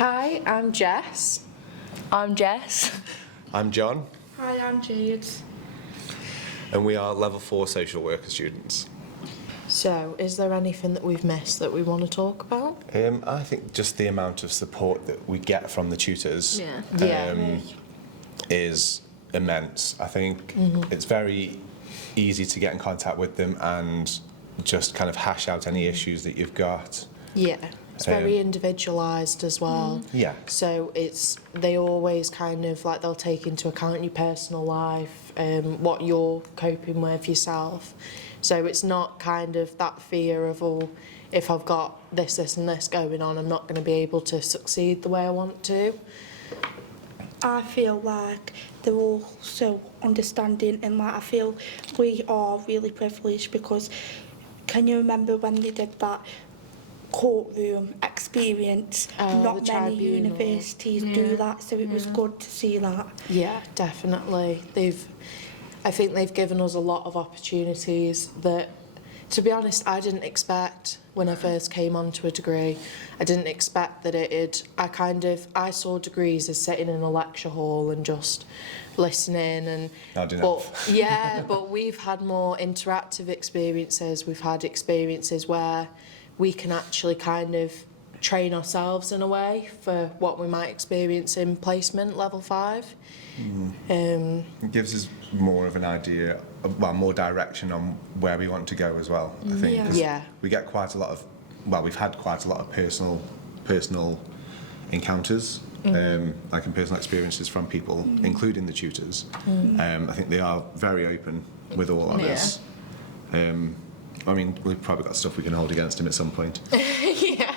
Hi, I'm Jess. I'm Jess. I'm John, Hi, I'm Jade. and we are level 4 social worker students. So, is there anything that we've missed that we want to talk about? I think just the amount of support that we get from the tutors Yeah. is immense. I think it's very easy to get in contact with them and just kind of hash out any issues that you've got. Yeah. It's very individualised as well. Yeah. So they always kind of like they'll take into account your personal life, what you're coping with yourself. So it's not kind of that fear of, oh, if I've got this and this going on, I'm not going to be able to succeed the way I want to. I feel like they're all so understanding, and like I feel we are really privileged because can you remember when they did that courtroom experience? Not the many tribunal. universities do that, so it was good to see that. Yeah, definitely. I think they've given us a lot of opportunities that, to be honest, I didn't expect when I first came onto a degree. I didn't expect that I saw degrees as sitting in a lecture hall and just listening and but we've had more interactive experiences. We've had experiences where we can actually kind of train ourselves in a way for what we might experience in placement level 5. It gives us more of an idea, more direction on where we want to go as well, I think. 'Cause we get quite a lot of, we've had quite a lot of personal encounters, like in personal experiences from people, including the tutors. I think they are very open with all of us. I mean, we've probably got stuff we can hold against him at some point. Yeah.